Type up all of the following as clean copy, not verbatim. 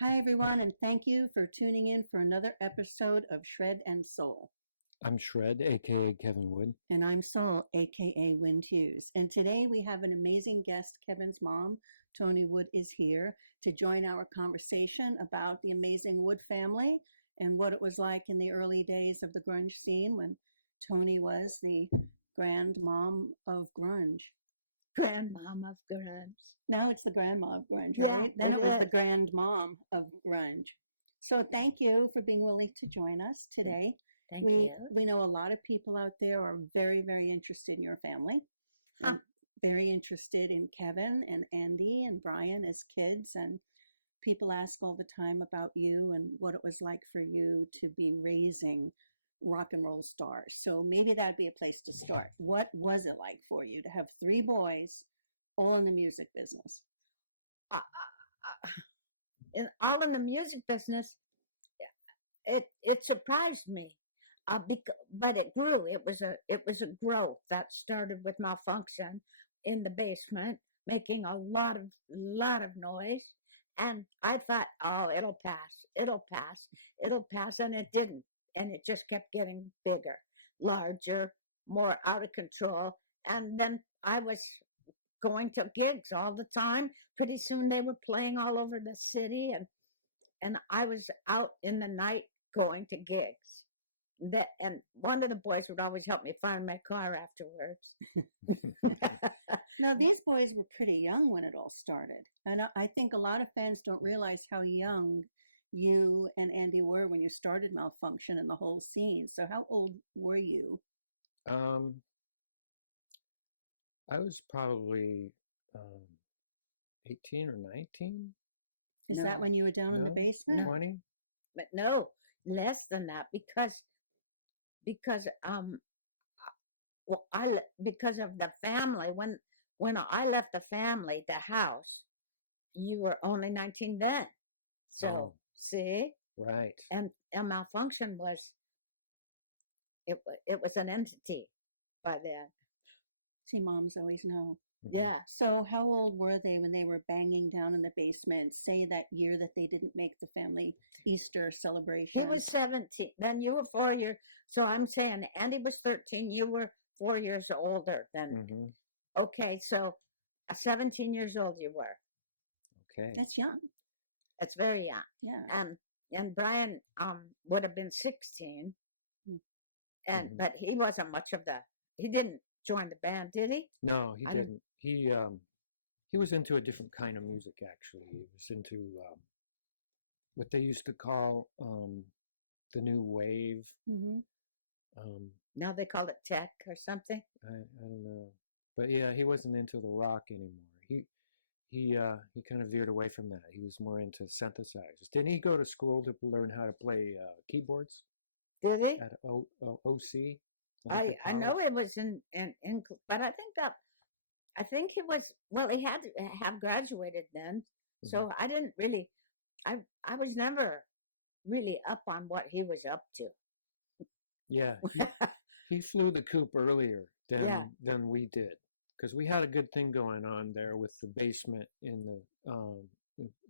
Hi, everyone, and thank you for tuning in for another episode of Shred and Soul. I'm Shred, aka Kevin Wood. And I'm Soul, aka Wind Hughes. And today we have an amazing guest. Kevin's mom, Toni Wood, is here to join our conversation about the amazing Wood family and what it was like in the early days of the grunge scene when Toni was the grandmom of grunge. Grandmom of grunge. Now it's the grandma of grunge, Yeah, right? Then it was the is. grandmom of grunge. So thank you for being willing to join us today. Thank we you. we know a lot of people out there are very, very interested in your family. Huh. Very interested in Kevin and Andy and Brian as kids, and people ask all the time about you and what it was like for you to be raising rock and roll stars. So maybe that'd be a place to start. What was it like for you to have three boys all in the music business? Uh, all in the music business, it surprised me, but it grew. It was a growth that started with Malfunkshun in the basement, making a lot of noise, and I thought, oh, it'll pass, and it didn't, and it just kept getting bigger, larger, more out of control, and then I was going to gigs all the time. Pretty soon they were playing all over the city, and I was out in the night going to gigs. And one of the boys would always help me find my car afterwards. Now, these boys were pretty young when it all started. And I think a lot of fans don't realize how young you and Andy were when you started Malfunkshun and the whole scene. So how old were you? Um, I was probably um, 18 or 19. Is that No, when you were down in the No, basement? no, 20. but no, less than that, because well, because of the family. When I left the family, the house, you were only 19 then. So Oh, see, right. and Malfunkshun it was an entity by then. See, moms always know. Mhm. Yeah, So how old were they when they were banging down in the basement, say that year that they didn't make the family Easter he celebration? was 17. Then you were 4 years. So I'm saying Andy was 13. You were 4 years older than. Mhm. Okay, so 17 years old you were. Okay. That's young. That's very young. Yeah. And Brian would have been 16, Mm. and Mhm. but he wasn't much of the. He didn't join the band, did he? No, he I didn't. didn't. He was into a different kind of music. Actually, he was into what they used to call the new wave. Hmm. Um, Now they call it tech or something. I don't know, but yeah, he wasn't into the rock anymore. He kind of veered away from that. He was more into synthesizers. Didn't he go to school to learn how to play keyboards Did he? at OC, I College? know it was in, but I think he was. Well, he had to have graduated then, Mhm. so I didn't really. I was never really up on what he was up to. Yeah, he flew the coop earlier Yeah, than we did because we had a good thing going on there with the basement in the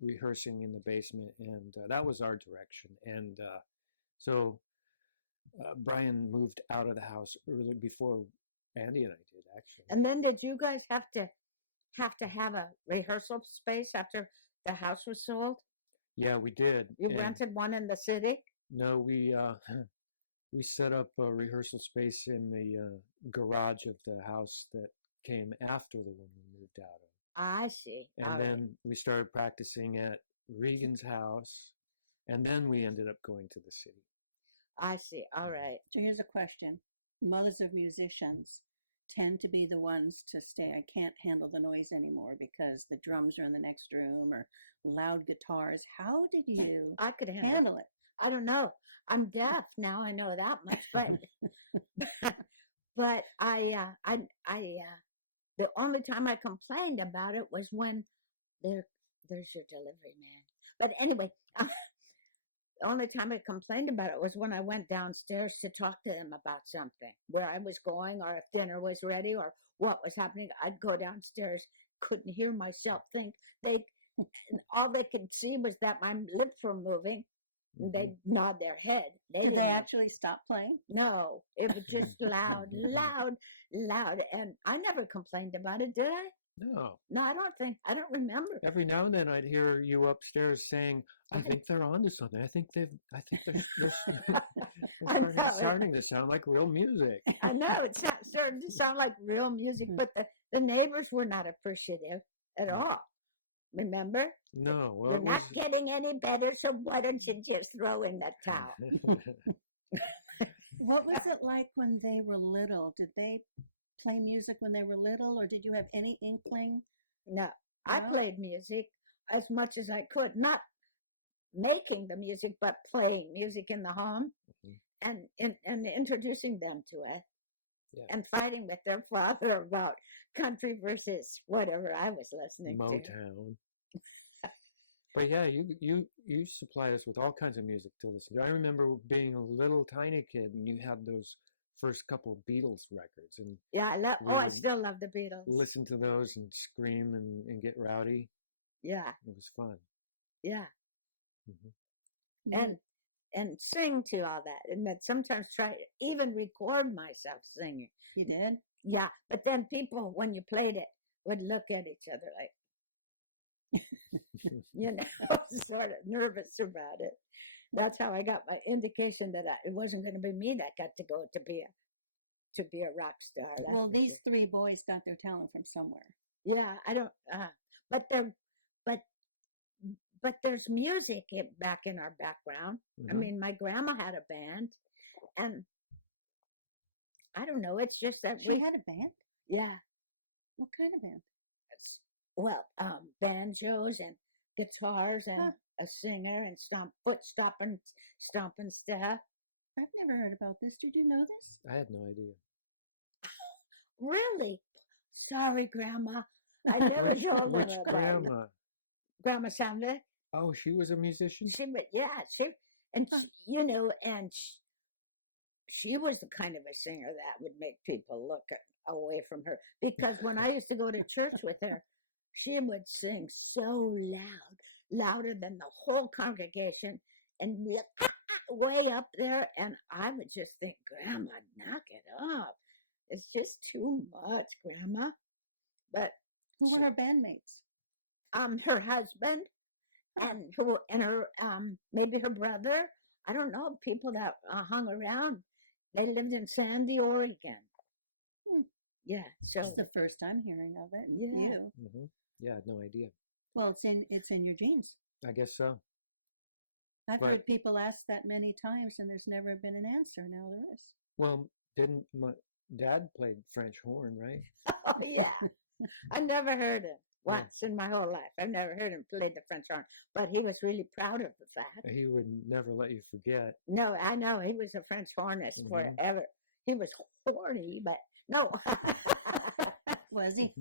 rehearsing in the basement, and that was our direction. And so Brian moved out of the house early before Andy and I did, actually. and then did you guys have a rehearsal space after the house was sold? Yeah, we did. You And rented one in the city? no, we set up a rehearsal space in the garage of the house that came after the one we moved out of. I see. All And right. then we started practicing at Regan's house, and then we ended up going to the city. I see. All Mhm. right. So here's a question. Mothers of musicians tend to be the ones to say, I can't handle the noise anymore because the drums are in the next room or loud guitars. How did you I could handle it. handle it? I don't know. I'm deaf now. I know that much, but the only time I complained about it was when there's your delivery man. But anyway, the only time I complained about it was when I went downstairs to talk to them about something, where I was going, or if dinner was ready, or what was happening. I'd go downstairs, couldn't hear myself think. And all they could see was that my lips were moving. And Mhm. they'd nod their head. They Did didn't they know. actually stop playing? No, it was just loud, loud, loud. And I never complained about it, did I? No. No, I don't remember. Every now and then I'd hear you upstairs saying, "I think they're onto something. I think they're I know. starting to sound like real music." I know it started to sound like real music, but the neighbors were not appreciative at all. Remember? No, well, You're it not was. getting any better, so why don't you just throw in the towel? What was it like when they were little? Did they play music when they were little, or did you have any inkling? No, I No? played music as much as I could, not making the music, but playing music in the home Mhm. and introducing them to it Yeah. and fighting with their father about country versus whatever I was listening to. Motown. But yeah, you supplied us with all kinds of music to listen to. I remember being a little tiny kid, and you had those first couple Beatles records, and Yeah, we I would still love the Beatles. listen to those and scream and get rowdy. Yeah, It was fun. yeah, Hmm. and and sing to all that, and that sometimes try even record myself singing. You did? Yeah, but then people, when you played it, would look at each other like, sort of nervous about it. That's how I got my indication that it wasn't going to be me that got to go to be a rock star. That's Well, for these sure. three boys got their talent from somewhere. Yeah, I don't. But there, but but there's music back in our background. I Mhm. mean, my grandma had a band, and I don't know. It's just that She had a band? yeah. What kind of band? Well, banjos and guitars and Huh, a singer and stomping stuff. I've never heard about this. Did you know this? I had no idea. Really? Sorry, Grandma. I never told Which them about grandma? Grandma Sandra. Oh, she was a musician? And Huh. and she was the kind of a singer that would make people look away from her. Because when I used to go to church with her, she would sing so loud, louder than the whole congregation, and be way up there. And I would just think, Grandma, knock it off. It's just too much, Grandma. But Who were she, her bandmates? her husband Huh. and her maybe her brother. I don't know, people that hung around. They lived in Sandy, Oregon. Hmm. Yeah, so It's the first I'm hearing of it. And yeah. you. Hmm. Yeah, I had no idea. Well, it's in your genes. I guess so. I've But, heard people ask that many times, and there's never been an answer. Now there is. well, didn't my dad played French horn, right? Oh yeah, I never heard him Yeah. once in my whole life. I've never heard him play the French horn, but he was really proud of the fact. He would never let you forget. No, I know he was a French hornist Mhm. forever. He was horny, but no, Was he?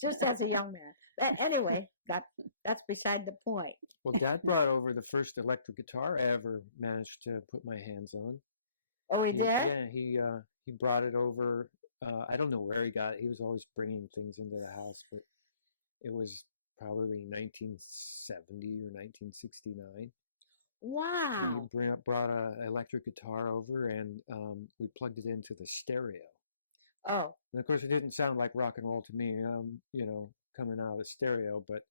just as a young man. But anyway, that's beside the point. Well, Dad brought over the first electric guitar I ever managed to put my hands on. Oh, he did? Yeah, he brought it over. I don't know where he got it. He was always bringing things into the house, but it was probably 1970 or 1969. Wow. He brought a electric guitar over, and we plugged it into the stereo. Oh, And of course, it didn't sound like rock and roll to me, coming out of the stereo. But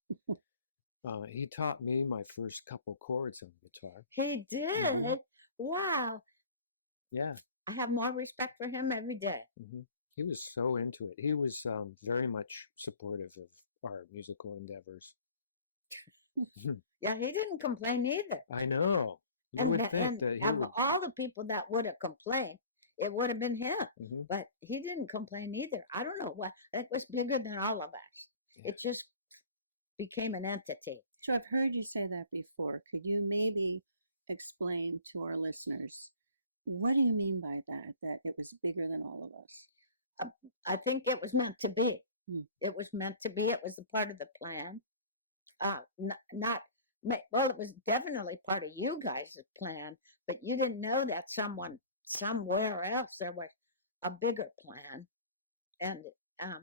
he taught me my first couple chords on the guitar. he did? Mhm. Wow. Yeah. I have more respect for him every day. Hmm. He was so into it. He was very much supportive of our musical endeavors. Yeah, he didn't complain either. I know. You would think that he of would. all the people that would have complained, it would have been him. Hmm. But he didn't complain either. I don't know what. It was bigger than all of us. Yeah. It just became an entity. So I've heard you say that before. Could you maybe explain to our listeners what do you mean by that? That it was bigger than all of us? I think it was meant to be. Hmm. It was meant to be. It was a part of the plan. Well, it was definitely part of you guys' plan, but you didn't know that somewhere else there was a bigger plan, and um,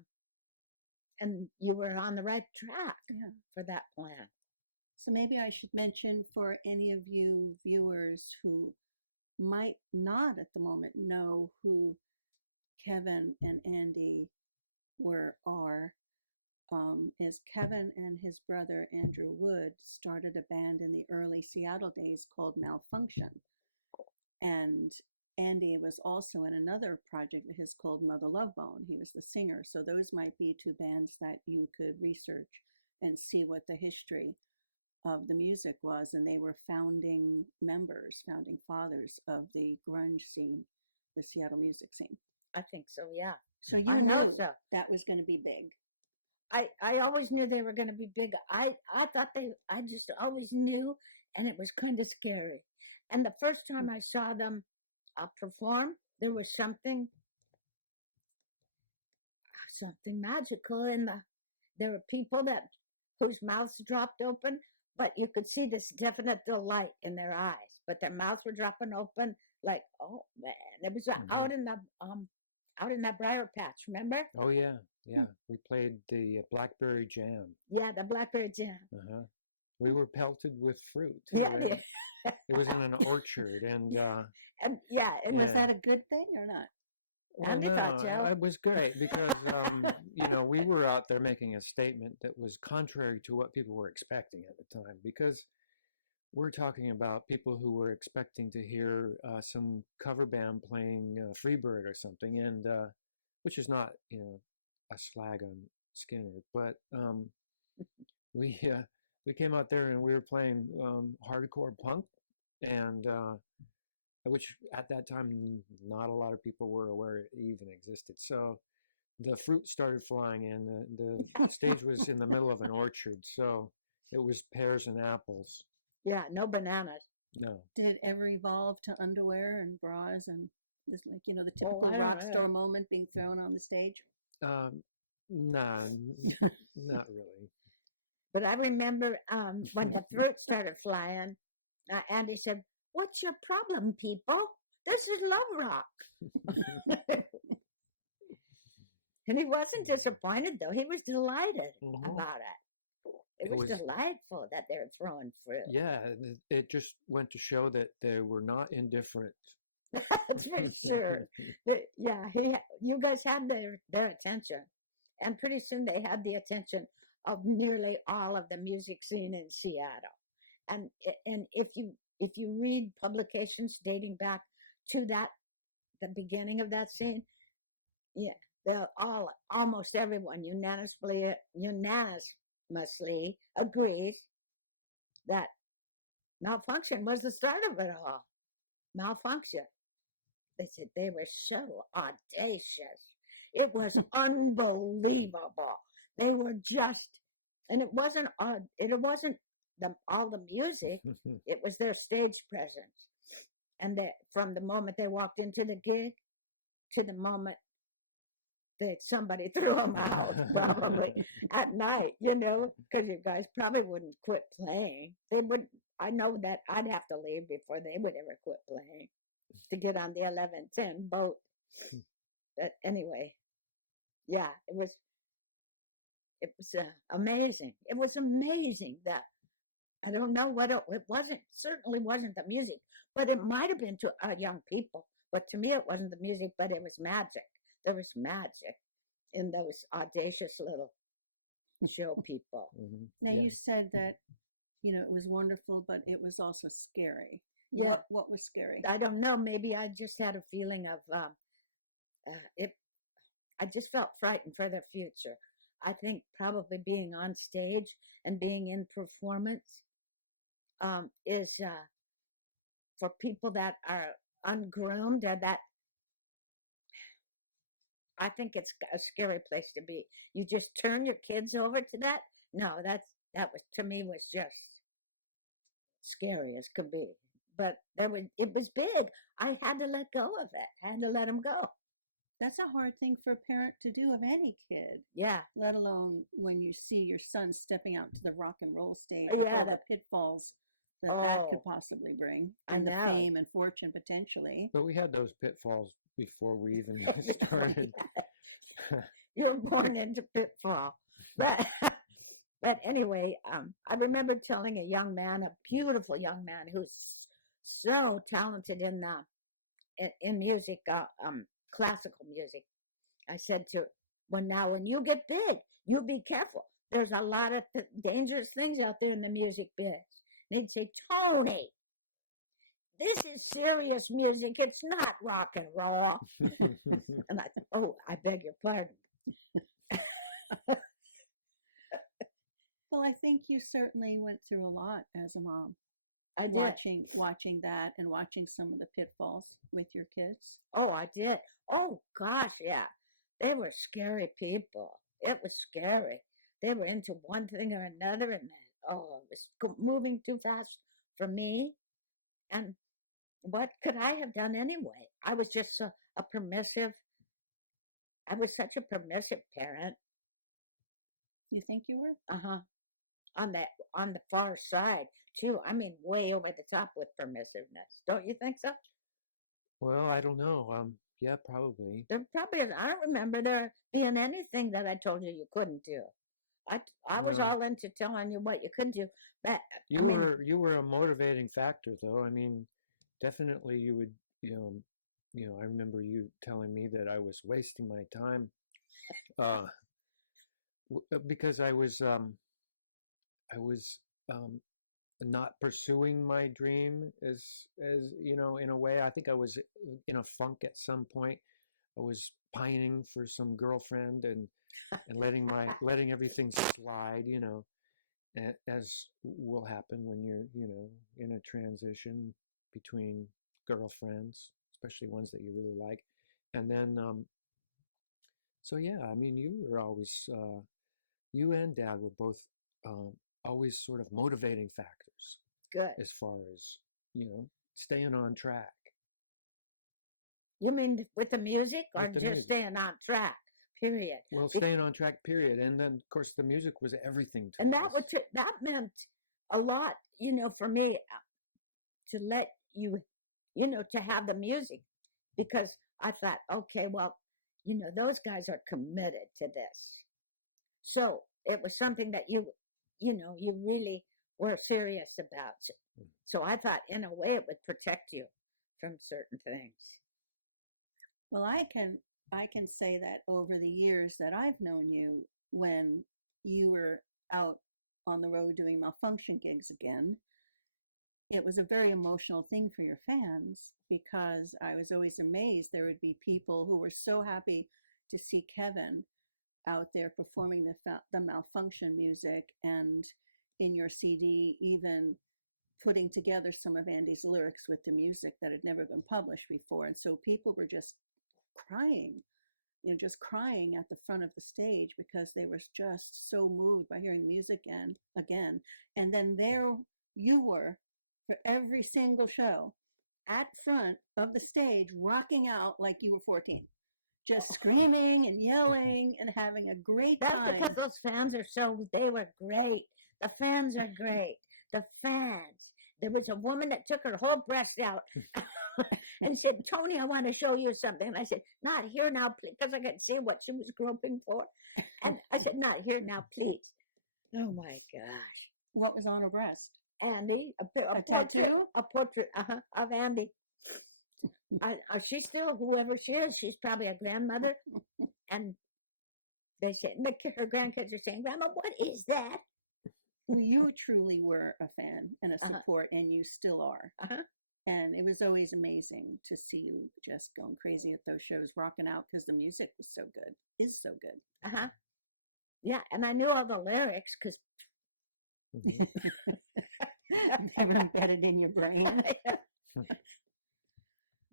and you were on the right track Yeah. for that plan. So maybe I should mention for any of you viewers who might not at the moment know who Kevin and Andy are, is Kevin and his brother Andrew Wood started a band in the early Seattle days called Malfunkshun. And Andy was also in another project of his called Mother Love Bone. He was the singer. So those might be two bands that you could research and see what the history of the music was. And they were founding members, founding fathers of the grunge scene, the Seattle music scene. I think so, yeah. So I you know knew so. that was going to be big. I always knew they were going to be big. I just always knew, and it was kind of scary. And the first time I saw them perform, there was something magical in there were people whose mouths dropped open, but you could see this definite delight in their eyes, but their mouths were dropping open like, oh man. It was out in that briar patch, remember? Oh yeah, yeah. We played the Blackberry Jam. Yeah, the Blackberry Jam. We were pelted with fruit too. Yeah, Right? It was in an orchard, and Was that a good thing or not? Well, Andy thought so. it was great because we were out there making a statement that was contrary to what people were expecting at the time. Because we're talking about people who were expecting to hear some cover band playing Freebird or something, and which is not a slag on Skinner, but we came out there and we were playing hardcore punk, and which at that time not a lot of people were aware it even existed. So the fruit started flying in. The stage was in the middle of an orchard, so it was pears and apples. Yeah, no bananas. No. Did it ever evolve to underwear and bras and this, like, the typical I don't rock know. star moment being thrown on the stage? Nah, not really. But I remember when the fruit started flying, Andy said, "What's your problem, people? This is love rock." And he wasn't disappointed, though. He was delighted about it. It was delightful that they were throwing fruit. Yeah, it just went to show that they were not indifferent. That's for sure. Yeah, you guys had their attention. And pretty soon they had the attention of nearly all of the music scene in Seattle. And if you read publications dating back to the beginning of that scene, yeah, almost everyone unanimously agrees that Malfunkshun was the start of it all. Malfunkshun. They said they were so audacious. It was unbelievable. They were just, and it wasn't all the music. It was their stage presence. And from the moment they walked into the gig to the moment that somebody threw them out, probably at night, because you guys probably wouldn't quit playing. They would. I know that I'd have to leave before they would ever quit playing to get on the 1110 boat. But anyway, yeah, it was amazing. It was amazing that I don't know what it wasn't. Certainly wasn't the music, but it might have been to young people. But to me, it wasn't the music, but it was magic. There was magic in those audacious little show people. Now, you said that, it was wonderful, but it was also scary. Yeah. What was scary? I don't know. Maybe I just had a feeling of I just felt frightened for their future. I think probably being on stage and being in performance is for people that are ungroomed or that. I think it's a scary place to be. You just turn your kids over to that. No, that was, to me, was just scary as could be. But it was big. I had to let go of it. I had to let them go. That's a hard thing for a parent to do of any kid. Yeah. Let alone when you see your son stepping out to the rock and roll stage. Yeah, all the pitfalls that could possibly bring, and the fame and fortune potentially. But we had those pitfalls before we even started. You were born into pitfall. But but anyway, I remember telling a young man, a beautiful young man who's so talented in music, classical music. I said to, well, now when you get big, you be careful. There's a lot of dangerous things out there in the music biz. And he'd say, Toni, this is serious music. It's not rock and roll. And I thought, oh, I beg your pardon. Well, I think you certainly went through a lot as a mom, I did. watching that and watching some of the pitfalls with your kids. Oh, I did. Oh, gosh, yeah. They were scary people. It was scary. They were into one thing or another, and it was moving too fast for me. And what could I have done anyway? I was just a permissive. I was such a permissive parent. You think you were? Uh-huh. On the far side too. I mean, way over the top with permissiveness. Don't you think so? Well, I don't know. Yeah, probably. There probably is. I don't remember there being anything that I told you couldn't do. I was No. all into telling you what you could do. But You were a motivating factor, though. I mean, definitely you would, I remember you telling me that I was wasting my time, uh, because I was not pursuing my dream as in a way. I think I was in a funk at some point. I was pining for some girlfriend and letting everything slide, as will happen when you're, in a transition between girlfriends, especially ones that you really like. And then, so yeah, I mean, you were always, you and Dad were both always sort of motivating factors good. as far as, staying on track. You mean with the music or With the just music. staying on track? Period. Well, staying on track, period. And then, of course, the music was everything to And us. that meant a lot, for me, to let you, to have the music, because I thought, okay, well, those guys are committed to this. So it was something that you really were serious about. So I thought, in a way, it would protect you from certain things. Well, I can say that over the years that I've known you, when you were out on the road doing Malfunkshun gigs again, it was a very emotional thing for your fans, because I was always amazed there would be people who were so happy to see Kevin out there performing the Malfunkshun music, and in your CD even putting together some of Andy's lyrics with the music that had never been published before. And so people were just crying, just crying at the front of the stage, because they were just so moved by hearing the music again. And then there you were for every single show at front of the stage, rocking out like you were 14, just screaming and yelling and having a great time. That's because those fans they were great. The fans are great. The fans. There was a woman that took her whole breast out and said, Toni, I want to show you something. And I said, not here now, please, because I could see what she was groping for. And I said, not here now, please. Oh, my gosh. What was on her breast? Andy. A tattoo? A portrait of Andy. She's still, whoever she is, she's probably a grandmother. And they said, her grandkids are saying, Grandma, what is that? You truly were a fan and a support, and you still are. And it was always amazing to see you just going crazy at those shows, rocking out, because the music was so good, is so good. Yeah, and I knew all the lyrics because they were embedded in your brain.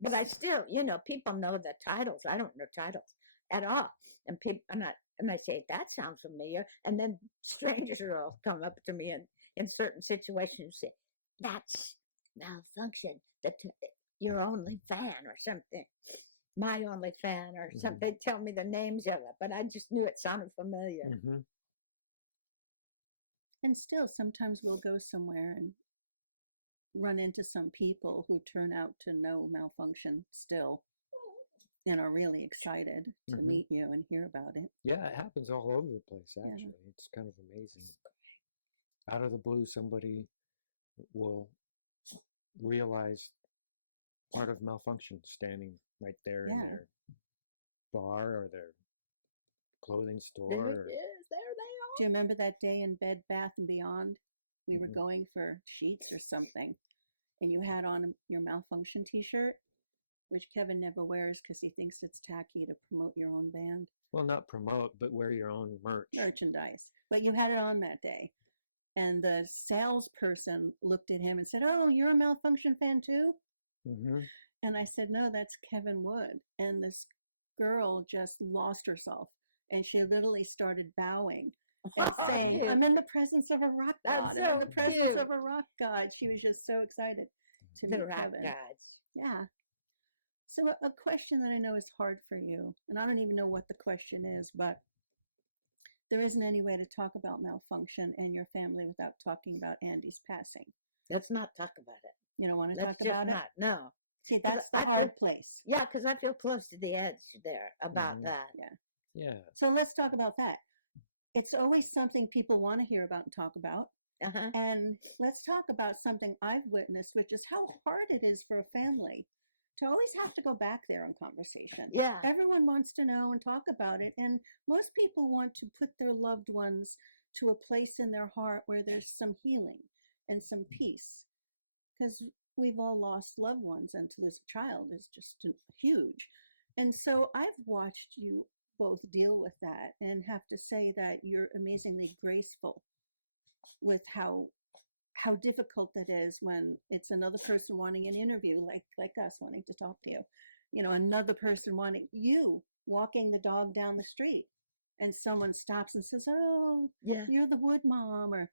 But I still, people know the titles. I don't know titles at all. And people, and I say, that sounds familiar. And then strangers will come up to me in certain situations and say, that's Malfunkshun, your only fan or something. My only fan or something. They tell me the names of it, but I just knew it sounded familiar. Mm-hmm. And still, sometimes we'll go somewhere and run into some people who turn out to know Malfunkshun still. and are really excited to Mhm. meet you and hear about it. Yeah, it happens all over the place, Yeah. actually. It's kind of amazing. Out of the blue, somebody will realize part of Malfunction standing right there in Yeah. their bar or their clothing There store. it is. There they Do you remember that day in Bed Bath and Beyond? We were Mhm. going for sheets or something, and you had on your Malfunction T-shirt, which Kevin never wears because he thinks it's tacky to promote your own band Well, not promote, but wear your own merchandise. But you had it on that day, and the salesperson looked at him and said, "Oh, you're a Malfunction fan too?" Hmm. And I said, "No, that's Kevin Wood." And this girl just lost herself, and she literally started bowing and Oh, saying, cute. "I'm in the presence of a rock That's god. I'm in so the presence cute. of a rock god." She was just so excited to The meet rock Kevin. gods. Yeah. So a question that I know is hard for you, and I don't even know what the question is, but there isn't any way to talk about Malfunction and your family without talking about Andy's passing. Let's not talk about it. You don't want to Let's talk just about it? not. No. See, 'Cause that's the I feel- hard place. Yeah, because I feel close to the edge there about Mhm. that. Yeah. Yeah. So let's talk about that. It's always something people want to hear about and talk about. Uh-huh. And let's talk about something I've witnessed, which is how hard it is for a family to always have to go back there in conversation. Yeah. Everyone wants to know and talk about it. And most people want to put their loved ones to a place in their heart where there's some healing and some peace. Because we've all lost loved ones, and to lose a child is just huge. And so I've watched you both deal with that and have to say that you're amazingly graceful with how difficult that is when it's another person wanting an interview, like us wanting to talk to you. You know, another person wanting you walking the dog down the street, and someone stops and says, "Oh, Yeah. you're the Wood mom," or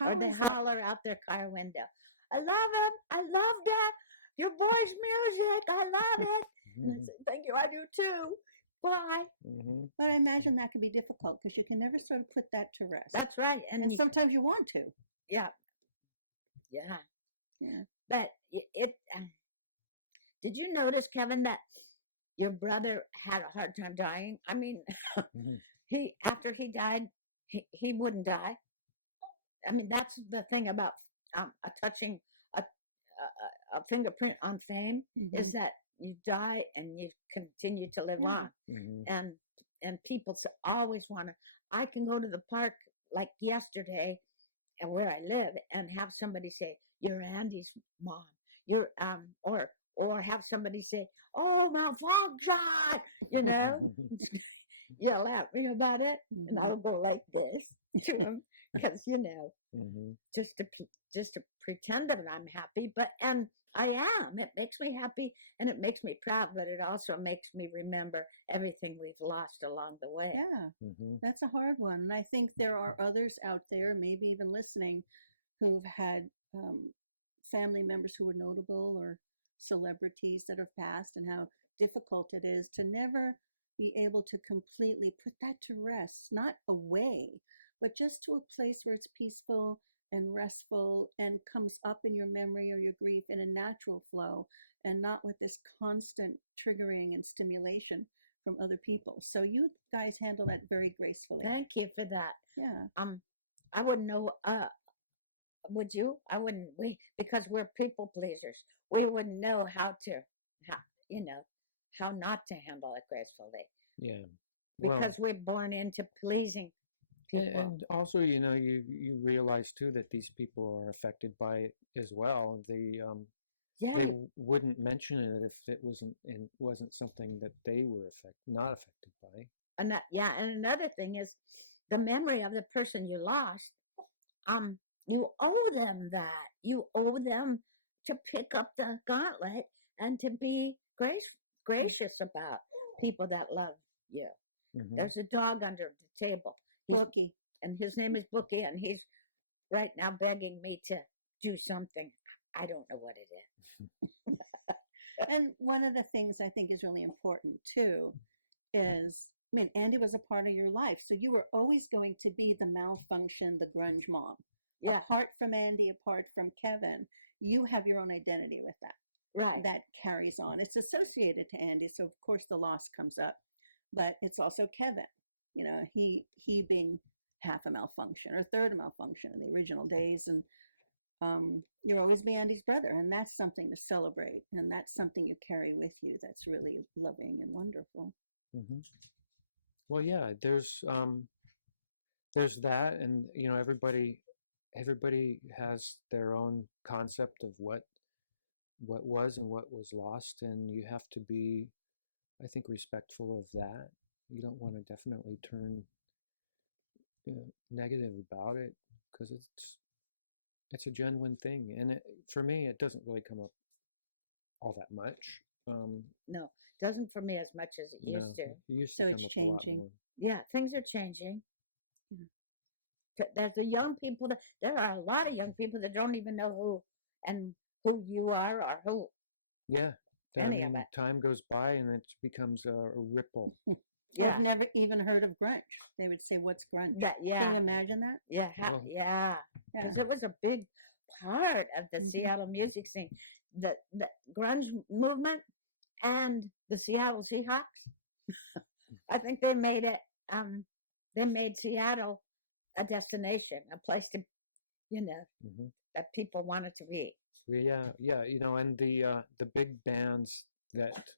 Or they is that? holler out their car window. I love it. I love that. Your boy's music. I love it. And I Mhm. say, thank you. I do too. Bye. Mhm. But I imagine that can be difficult because you can never sort of put that to rest. That's right. And And you, sometimes you want to. yeah. Yeah. Yeah. But did you notice, Kevin, that your brother had a hard time dying? I mean, Mhm. after he died, he wouldn't die. I mean, that's the thing about touching a fingerprint on fame is Mhm. that you die and you continue to live Yeah. on. Mhm. And people always want to. I can go to the park like yesterday, and where I live, and have somebody say, "You're Andy's mom." You're or have somebody say, "Oh, Malfunction," you know, yell at me about it, and Mhm. I'll go like this to him because Mhm. just to pretend that I'm happy, and I am. It makes me happy and it makes me proud, but it also makes me remember everything we've lost along the way. Yeah. Mhm. That's a hard one. And I think there are others out there, maybe even listening, who've had family members who were notable or celebrities that have passed, and how difficult it is to never be able to completely put that to rest, not away, but just to a place where it's peaceful and restful and comes up in your memory or your grief in a natural flow and not with this constant triggering and stimulation from other people. So you guys handle that very gracefully. Thank you for that. Yeah. I wouldn't know. Would you? I wouldn't. Because we're people pleasers. We wouldn't know how you know, how not to handle it gracefully Yeah. Well, because we're born into pleasing people. and also, you realize too that these people are affected by it as well. Yeah, They wouldn't mention it if it wasn't something that they were not affected by. and another thing is the memory of the person you lost. You owe them that. You owe them to pick up the gauntlet and to be gracious about people that love you. Mhm. There's a dog under the table. Bookie. And his name is Bookie, and he's right now begging me to do something. I don't know what it is. And one of the things I think is really important too is, I mean, Andy was a part of your life. So you were always going to be the Malfunction, the grunge mom. Yeah. Apart from Andy, apart from Kevin, you have your own identity with that. Right. that carries on. It's associated to Andy, so of course the loss comes up, but it's also Kevin. You know, he being half a Malfunkshun or third a Malfunkshun in the original days, and you'll always be Andy's brother, and that's something to celebrate, and that's something you carry with you. That's really loving and wonderful. Hmm. Well, yeah, there's that, and you know, everybody has their own concept of what was and what was lost, and you have to be, I think, respectful of that. You don't want to definitely turn, you know, negative about it, because it's a genuine thing, and for me, it doesn't really come up all that much. No, doesn't for me as much as it No, used to. it used to So come it's up a lot changing. more. Yeah, things are changing. Yeah. There's the young people that there are a lot of young people that don't even know who you are or who Yeah, I any of mean, it. time goes by and it becomes a ripple. Or Yeah, have never even heard of grunge. They would say, "What's grunge?" that Can yeah, you imagine that? yeah, Well, yeah. Yeah. Because it was a big part of the Mhm. Seattle music scene, the grunge movement and the Seattle Seahawks. I think they made it. They made Seattle a destination, a place to, you know, mhm. that people wanted to be. Yeah, you know, and the big bands that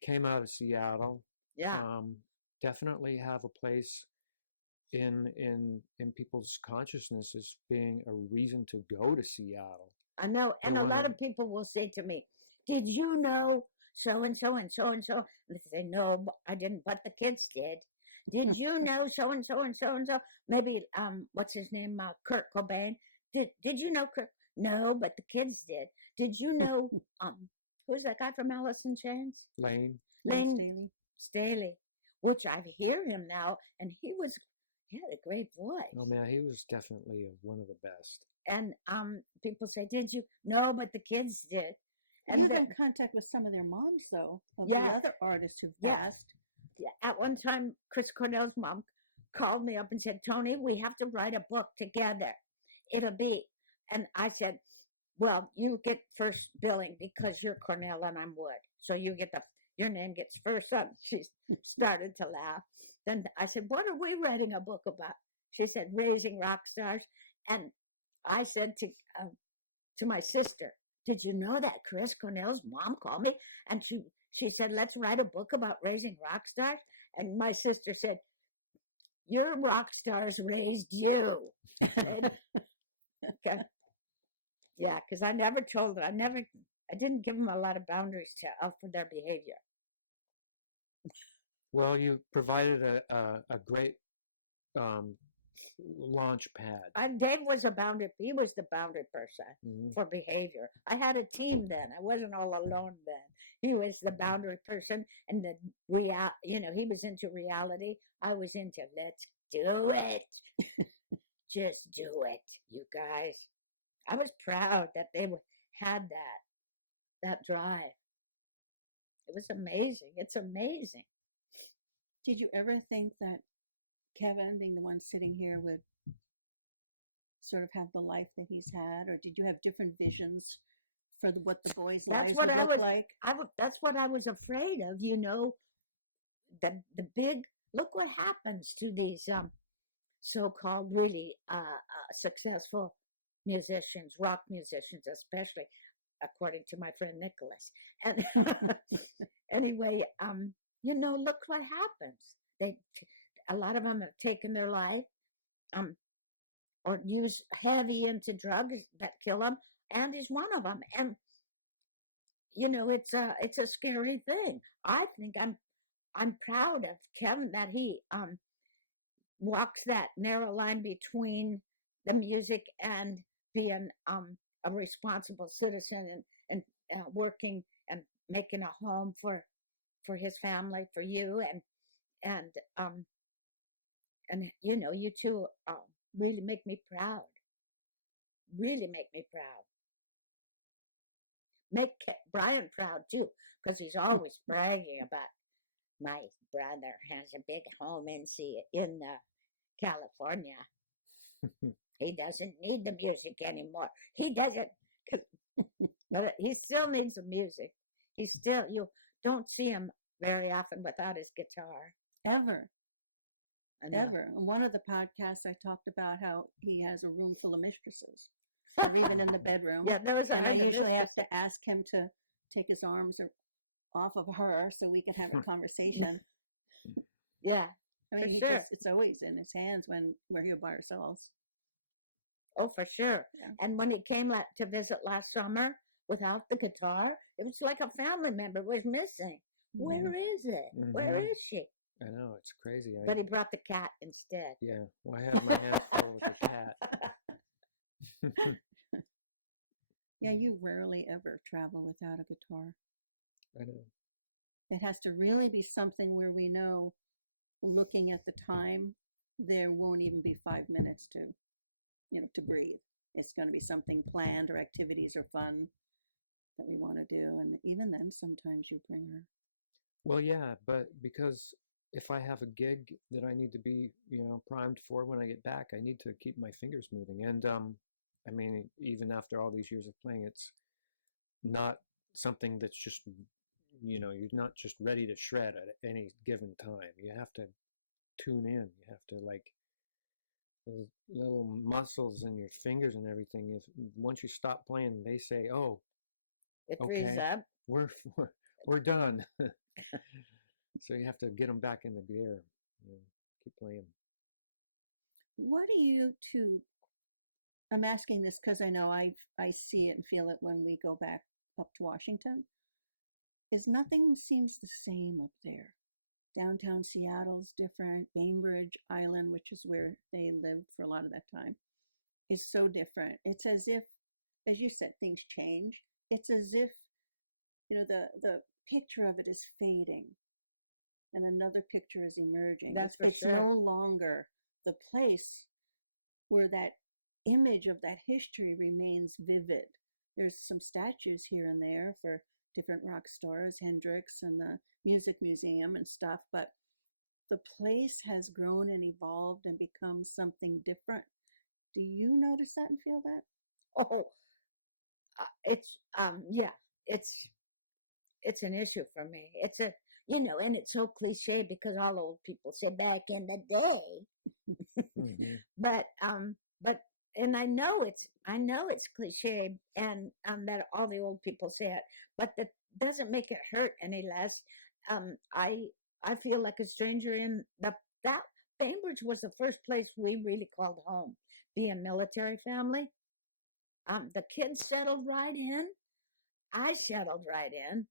came out of Seattle Yeah, um, definitely have a place in people's consciousness as being a reason to go to Seattle. I know. They And a want lot to, of people will say to me, "Did you know so and so and so and so?" And I say, "No, I didn't, but the kids did." Did you know so and so and so and so? Maybe what's his name? Kurt Cobain. Did you know Kurt? No, but the kids did. Did you know who's that guy from Alice in Chains? Lane. Lane Lane Staley. Staley, which I hear him now, and he had a great voice. Oh man, he was definitely one of the best. And people say, "Did you?" No, but the kids did. And You've in contact with some of their moms, though, of the yeah, other artists who've yeah. passed. At one time, Chris Cornell's mom called me up and said, "Toni, we have to write a book together. It'll be," and I said, "Well, you get first billing because you're Cornell and I'm Wood, so you get your name gets first up." She started to laugh. Then I said, "What are we writing a book about?" She said, "Raising rock stars." And I said to my sister, "Did you know that Chris Cornell's mom called me?" And she said, "Let's write a book about raising rock stars." And my sister said, "Your rock stars raised you." And, okay. Yeah, because I never told her. I didn't give them a lot of boundaries for their behavior. Well, you provided a great um, launch pad. Dave was he was the boundary person Hmm. for behavior. I had a team then. I wasn't all alone then. He was the boundary person, and he was into reality. I was into let's do it. Just do it, you guys. I was proud that they had that drive. It was amazing. It's amazing. Did you ever think that Kevin, being the one sitting here, would sort of have the life that he's had, or did you have different visions for what the boys' That's lives what would I look was. like? That's what I was afraid of. You know, the big look what happens to these so-called really successful musicians, rock musicians, especially according to my friend Nicholas. And anyway, look what happens. A lot of them have taken their life, or use heavy into drugs that kill them. And he's one of them. And it's a scary thing. I think I'm proud of Kevin that he walks that narrow line between the music and being a responsible citizen and working and making a home for his family, for you, and um you two really make me proud. Really make me proud. Make Brian proud too, because he's always bragging about my brother has a big home in California. He doesn't need the music anymore. He doesn't. But he still needs the music. He still, you don't see him very often without his guitar. Ever. And, Ever. In one of the podcasts, I talked about how he has a room full of mistresses, or even in the bedroom. Yeah, those And are I the usually have mistresses. to ask him to take his arms off of her so we can have a conversation. Yeah, I mean, for sure. it's always in his hands when we're here by ourselves. Oh, for sure. Yeah. And when he came to visit last summer without the guitar, it was like a family member was missing. Mhm. Where is it? Where Mhm. is she? I know, it's crazy. But he brought the cat instead. Yeah, well, I had my hands full with the cat. Yeah, you rarely ever travel without a guitar. I know. It has to really be something where we know, looking at the time, there won't even be 5 minutes to breathe. It's going to be something planned or activities or fun that we want to do. And even then, sometimes you bring her. Well, yeah, but because if I have a gig that I need to be, primed for when I get back, I need to keep my fingers moving. And I mean, even after all these years of playing, it's not something that's just, you're not just ready to shred at any given time. You have to tune in. You have to like those little muscles in your fingers and everything. If once you stop playing, they say, "Oh, It frees okay, up. we're we're done." So you have to get them back in the gear. Keep playing. What do you two? I'm asking this because I know I see it and feel it when we go back up to Washington. Is nothing seems the same up there. Downtown Seattle's different. Bainbridge Island, which is where they lived for a lot of that time, is so different. It's as if, as you said, things change. It's as if, the picture of it is fading and another picture is emerging. That's for It's sure. no longer the place where that image of that history remains vivid. There's some statues here and there for different rock stars, Hendrix and the Music Museum and stuff, but the place has grown and evolved and become something different. Do you notice that and feel that? Oh, it's yeah, it's an issue for me. It's a and it's so cliche because all old people say back in the day. Mm-hmm. But and I know it's cliche and that all the old people say it, but that doesn't make it hurt any less. I feel like a stranger in that Bainbridge was the first place we really called home. Being military family, the kids settled right in. I settled right in.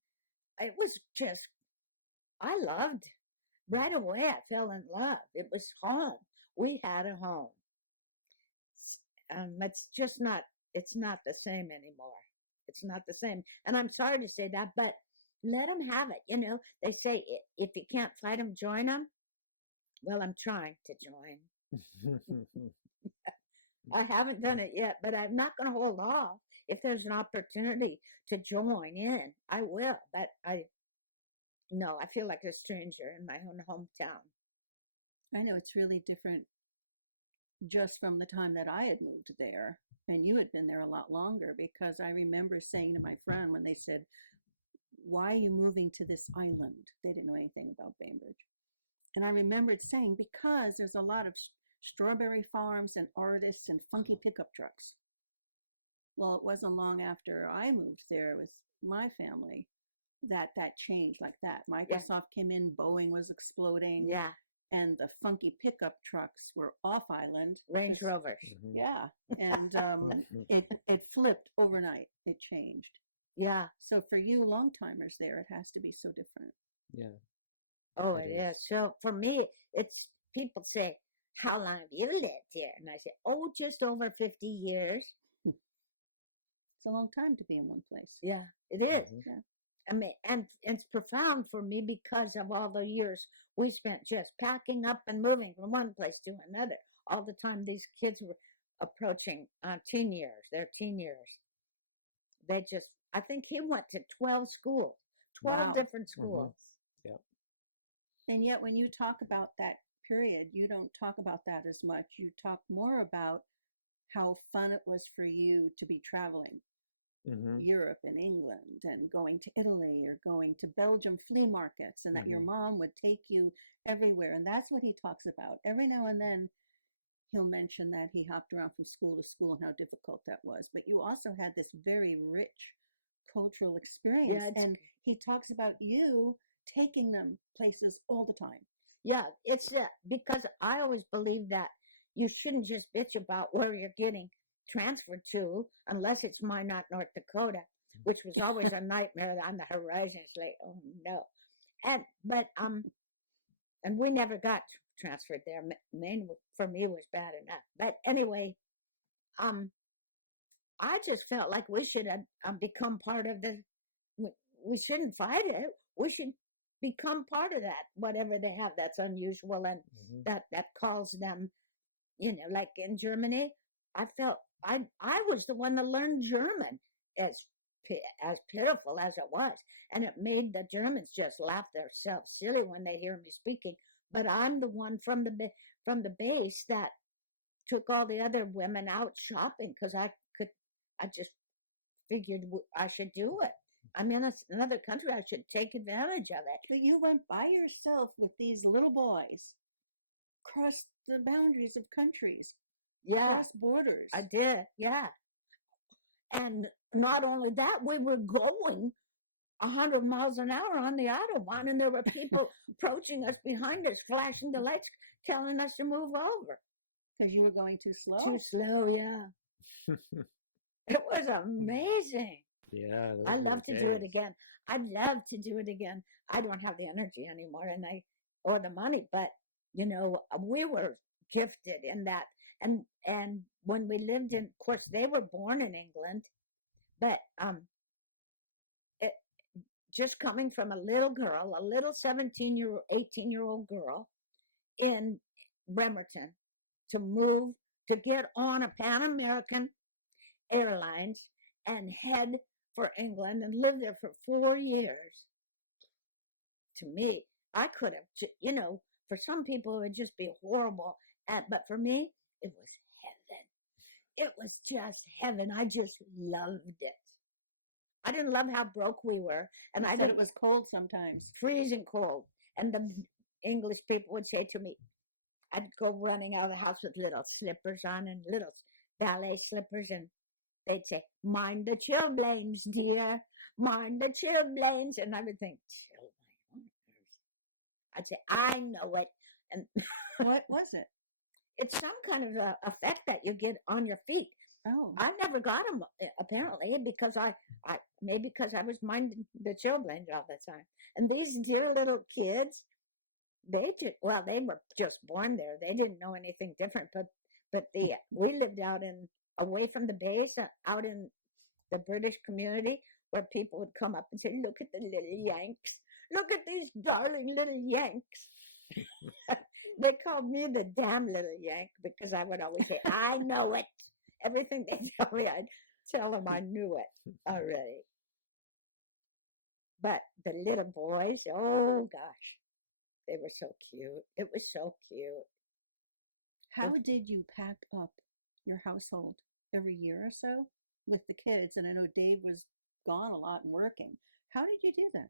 It was just I loved right away. I fell in love. It was home. We had a home. It's just not. It's not the same anymore. It's not the same. And I'm sorry to say that, but let them have it. They say if you can't fight them, join them. Well, I'm trying to join. I haven't done it yet, but I'm not going to hold off. If there's an opportunity to join in, I will. But no, I feel like a stranger in my own hometown. I know it's really different just from the time that I had moved there and you had been there a lot longer, because I remember saying to my friend when they said, "Why are you moving to this island?" They didn't know anything about Bainbridge. And I remembered saying, because there's a lot of strawberry farms and artists and funky pickup trucks. Well, it wasn't long after I moved there with my family that changed like that. Microsoft came in, Boeing was exploding. Yeah, And the funky pickup trucks were off island. Range Rovers. Mm-hmm. Yeah. And it flipped overnight. It changed. Yeah. So for you long timers there, it has to be so different. Yeah. Oh, it is. So for me, it's people say, "How long have you lived here?" And I say, "Oh, just over 50 years." It's a long time to be in one place. Yeah, it is. Mm-hmm. Yeah. I mean, and it's profound for me because of all the years we spent just packing up and moving from one place to another. All the time these kids were approaching teen years, their teen years. I think he went to 12 schools, 12 Wow. different schools. Yeah. And yet when you talk about that period, you don't talk about that as much. You talk more about how fun it was for you to be traveling. Europe and England and going to Italy or going to Belgium flea markets, and that your mom would take you everywhere. And that's what he talks about. Every now and then he'll mention that he hopped around from school to school and how difficult that was. But you also had this very rich cultural experience. Yeah, And he talks about you taking them places all the time. yeah, it's because I always believe that you shouldn't just bitch about where you're getting transferred to unless it's Minot, North Dakota, which was always a nightmare on the horizon. It's like, oh no. And we never got transferred there. Maine for me was bad enough. But anyway, I just felt like we should have become part of the. We shouldn't fight it. We should become part of that. Whatever they have that's unusual and that calls them, like in Germany. I felt I was the one that learned German, as pitiful as it was, and it made the Germans just laugh themselves silly when they hear me speaking. But I'm the one from the base that took all the other women out shopping because I just figured I should do it. I'm in another country. I should take advantage of it. But you went by yourself with these little boys, crossed the boundaries of countries, crossed borders. I did, yeah. And not only that, we were going 100 miles an hour on the Autobahn, and there were people approaching us behind us, flashing the lights, telling us to move over. Because you were going too slow? Too slow, yeah. It was amazing. Yeah. I'd love to do it again. I'd love to do it again. I don't have the energy anymore or the money, but we were gifted in that. And when we lived in, of course, they were born in England, but just coming from a little 18-year-old girl in Bremerton to get on a Pan American Airlines and head for England and live there for 4 years. To me, I could have, for some people it would just be horrible, but for me, it was heaven. It was just heaven. I just loved it. I didn't love how broke we were, and I said it was cold sometimes, freezing cold. And the English people would say to me, I'd go running out of the house with little slippers on and little ballet slippers, and they'd say, "Mind the chilblains, dear. Mind the chilblains." And I would think, chilblains. I'd say, I know it. And what was it? It's some kind of effect that you get on your feet. Oh, I never got them apparently because maybe because I was minding the chilblains all the time. And these dear little kids, they were just born there. They didn't know anything different. But we lived away from the base, out in the British community, where people would come up and say, "Look at the little Yanks. Look at these darling little Yanks." They called me the damn little Yank because I would always say, "I know it." Everything they tell me, I'd tell them I knew it already. But the little boys, oh gosh, they were so cute. It was so cute. How did you pack up your household every year or so with the kids? And I know Dave was gone a lot and working. How did you do that?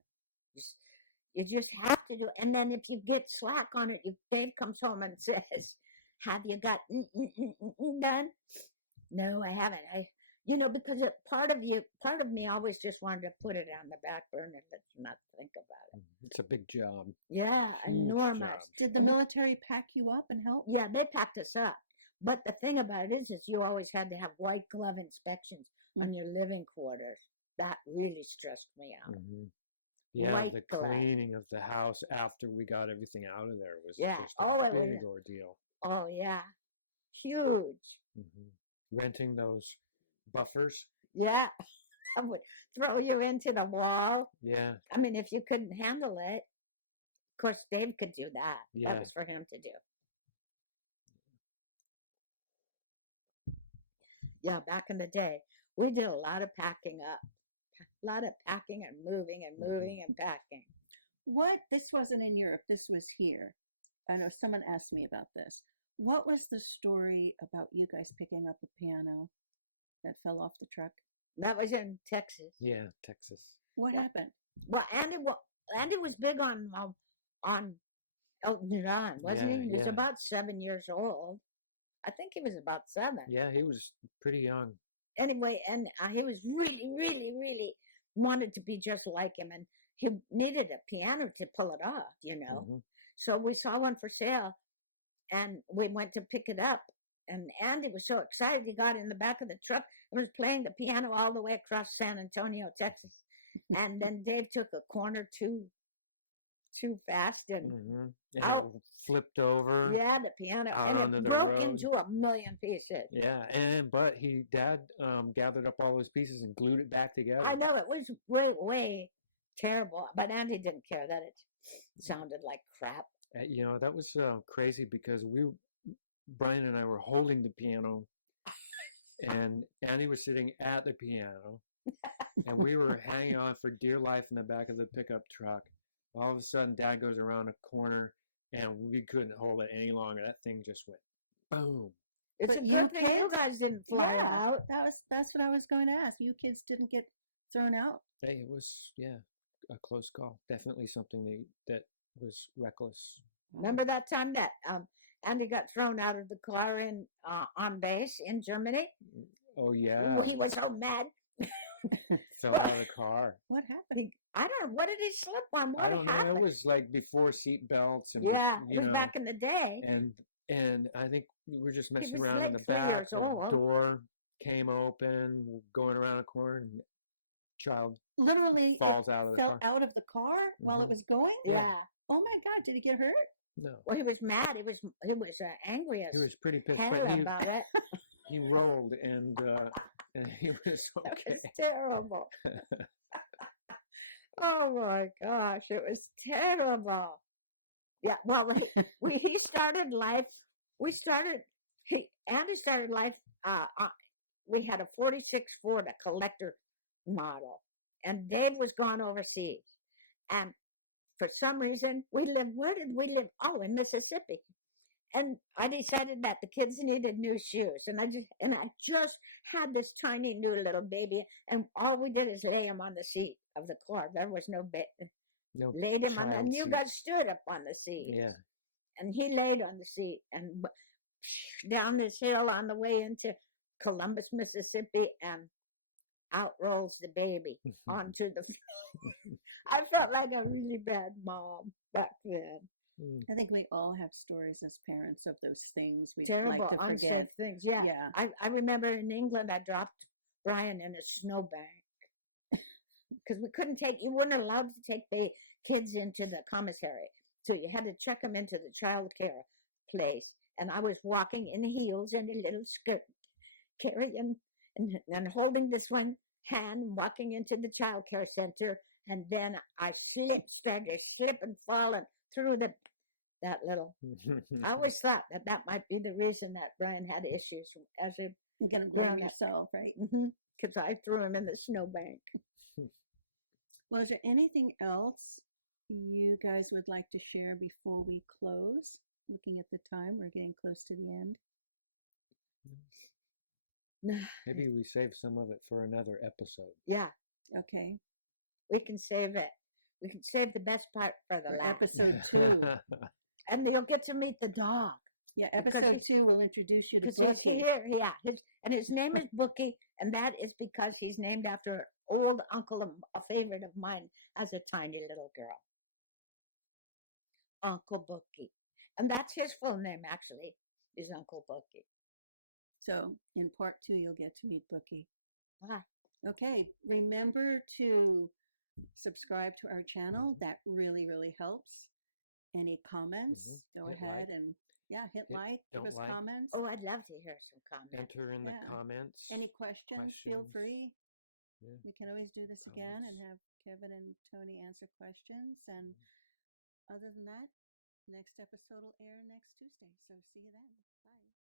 You just have to do it. And then if you get slack on it, Dave comes home and says, "Have you got done?" No, I haven't. Because part of me always just wanted to put it on the back burner. Let's not think about it. It's a big job. Yeah, Huge enormous. job. Did the military pack you up and help? Yeah, they packed us up. But the thing about it is you always had to have white glove inspections on your living quarters. That really stressed me out. Mm-hmm. Yeah, White the glove. cleaning of the house after we got everything out of there was Yeah. just a It big was. ordeal. Oh yeah, huge. Mm-hmm. Renting those buffers. Yeah, I would throw you into the wall. Yeah. I mean, if you couldn't handle it, of course, Dave could do that. Yeah. That was for him to do. Yeah, back in the day, we did a lot of packing up, a lot of packing and moving and moving and packing. This wasn't in Europe, this was here. I know someone asked me about this. What was the story about you guys picking up a piano that fell off the truck? That was in Texas. Yeah, Texas. What Yeah. happened? Well, Andy was big on Elton John, wasn't Yeah, he? He was yeah. about 7 years old. I think he was about 7. Yeah, he was pretty young. Anyway, and he was really, really, really wanted to be just like him, and he needed a piano to pull it off, you know. Hmm. So we saw one for sale, and we went to pick it up. And Andy was so excited, he got in the back of the truck and was playing the piano all the way across San Antonio, Texas. And then Dave took a corner too fast, and Hmm. And out. it flipped over. Yeah, the piano, Out and onto it the broke road. into a million pieces. Yeah, but Dad gathered up all those pieces and glued it back together. I know it was way, way terrible, but Andy didn't care that it sounded like crap. You know, that was crazy because Brian and I were holding the piano, and Andy was sitting at the piano, and we were hanging on for dear life in the back of the pickup truck. All of a sudden, Dad goes around a corner, and we couldn't hold it any longer. That thing just went boom. It's But a you good thing you kids- guys didn't fly Yeah, out. that's what I was going to ask. You kids didn't get thrown out. Hey, it was, yeah, a close call. Definitely something that was reckless. Remember that time that Andy got thrown out of the car in on base in Germany? Oh, yeah. He was so mad. Fell out of the car. What happened? I don't know. What did he slip on? What I don't know. happened? It was like before seat belts. And Yeah, you it was know, back in the day. And I think we were just messing was around in like the 3 back. years The old. door came open, going around a corner, and child Literally, falls out of the fell car. out of the car while it Mhm. was going. Yeah. Oh my God! Did he get hurt? No, Well, he was mad. He was angry as he was pretty pissed, hell but about it. he rolled and he was That okay. was terrible. Oh my gosh, it was terrible. Yeah, well, he started life. Andy started life. We had a '46 Ford, a collector model, and Dave was gone overseas, and for some reason we lived. Where did we live? Oh, in Mississippi. And I decided that the kids needed new shoes, and I just had this tiny new little baby, and all we did is lay him on the seat of the car. There was no bed. No, Laid him on, child and you seat. guys stood up on the seat, Yeah. and he laid on the seat, and down this hill on the way into Columbus, Mississippi, and out rolls the baby onto the. I felt like a really bad mom back then. I think we all have stories as parents of those things we Terrible, like to unsafe forget. things. Yeah. Yeah. I remember in England, I dropped Brian in a snowbank because you weren't allowed to take the kids into the commissary. So you had to check them into the child care place. And I was walking in heels and a little skirt, carrying and holding this one hand, walking into the child care center. And then I started slipping, falling through that little. I always thought that might be the reason that Brian had issues as a You're gonna blame grown up. yourself, right? Because I threw him in the snowbank. Well, is there anything else you guys would like to share before we close? Looking at the time, we're getting close to the end. Maybe we save some of it for another episode. Yeah, Okay. we can save it. We can save the best part for the For last. episode 2. And you'll get to meet the dog. Yeah, Because episode 2 will introduce you to Because he's Bucky. here, yeah. His name is Bookie, and that is because he's named after an old uncle, a favorite of mine, as a tiny little girl. Uncle Bookie. And that's his full name, actually, is Uncle Bookie. So in part 2, you'll get to meet Bookie. Ah, Okay, remember to subscribe to our channel. That really, really helps. Any comments? Go Hit ahead like. and give Don't us like. comments. oh, I'd love to hear some comments. Enter in the Yeah. comments. Any questions? Feel questions. free. Yeah. We can always do this again and have Comments. Kevin and Toni answer questions. And other than that, next episode will air next Tuesday. So see you then. Bye.